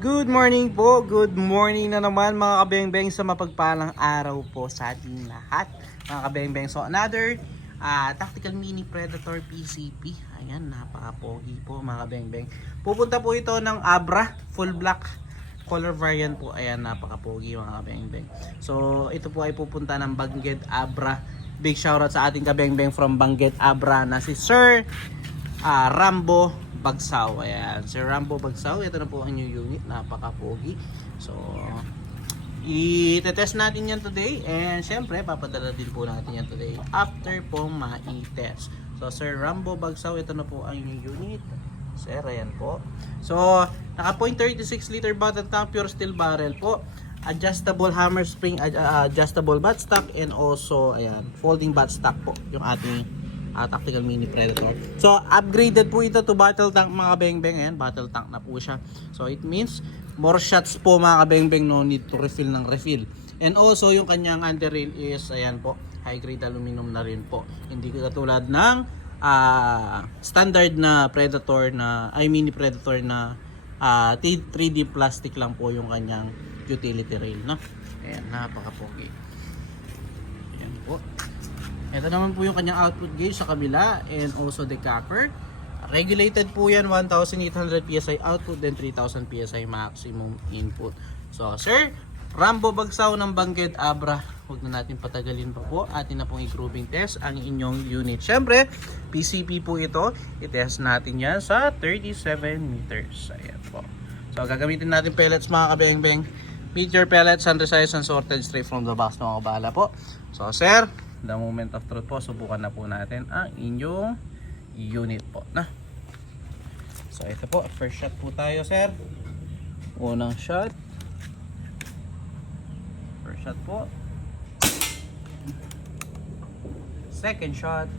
Good morning po, good morning na naman mga kabeng-beng sa mapagpalang araw po sa ating lahat mga kabeng-beng. So another Tactical Mini Predator PCP. Ayan, napaka-pogi po mga kabeng-beng. Pupunta po ito ng Abra, full black color variant po. Ayan, napaka-pogi mga kabeng-beng. So ito po ay pupunta ng Bangged Abra. Big shoutout sa ating kabeng-beng from Bangged Abra na si Sir Rambo Bagsaw. Ayan, Sir Rambo Bagsaw, ito na po ang new unit, napaka-pogi. So i-test natin yan today, and syempre papadala din po natin yan today after pong ma-test. So Sir Rambo Bagsaw, ito na po ang new unit. Sir, ayan po. So naka 0.36 liter bottle tank, pure steel barrel po, adjustable hammer spring, adjustable buttstock, and also ayan, folding buttstock po yung ating Tactical Mini Predator. So upgraded po ito to battle tank mga kabeng-beng. Ayan, battle tank na po siya. So it means more shots po mga kabeng-beng, no need to refill ng refill. And also yung kanyang anti-rail is ayan po, high grade aluminum na rin po. Hindi katulad ng standard na Predator na Mini Predator na 3D plastic lang po yung kanyang utility rail, no? Ayan, napaka-pogi. Ayan po. Ito naman po yung kanyang output gauge sa kabila, and also the cocker. Regulated po yan, 1,800 PSI output, then 3,000 PSI maximum input. So Sir Rambo Bagsaw ng Bangged Abra, huwag na natin patagalin pa po. Atin na pong i-grooving test ang inyong unit. Siyempre, PCP po ito. I-test natin yan sa 37 meters. Ayan po. So gagamitin natin pellets mga kabeng-beng. Meteor pellets, undersized and sorted straight from the box, mga kabala po. So Sir, the moment of truth po, subukan na po natin ang inyong unit po na. So ito po, first shot po tayo Sir. Unang shot. First shot po. Second shot.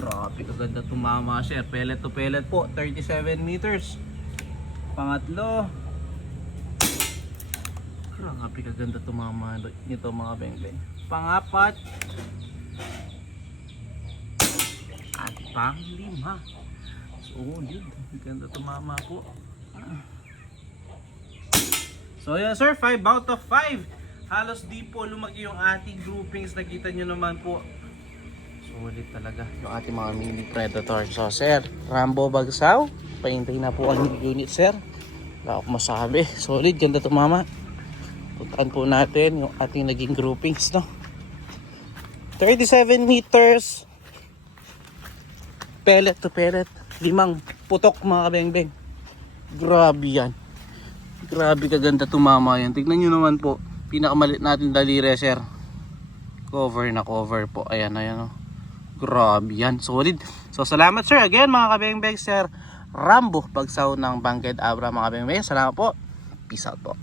Grabe, kaganda tumama Sir. Pellet to pellet po, 37 meters. Pangatlo. Grabe, kaganda tumama nito mga beng-beng. Pangapat. At panglima. Solid. Ganda tumama po. So yan Sir, 5 out of 5. Halos di po lumaki yung ating groupings. Nakita nyo naman po. Solid talaga yung ating mga mini predator. So Sir Rambo Bagsaw, pahintay na po ang unit Sir. Wala akong masabi. Solid, ganda tumama. Puntaan po natin yung ating naging groupings, no? 37 meters. Pellet to pellet. 5 putok mga kabeng-beng. Grabe yan. Grabe kaganda tumama yan. Tignan nyo naman po. Pinakamalit natin daliri Sir. Cover na cover po. Ayan, ayan, no? Grabe yan. Solid. So salamat Sir. Again mga kabeng-beng, Sir Rambo Bagsaw ng Bangged Abra mga kabeng-beng. Salamat po. Peace out po.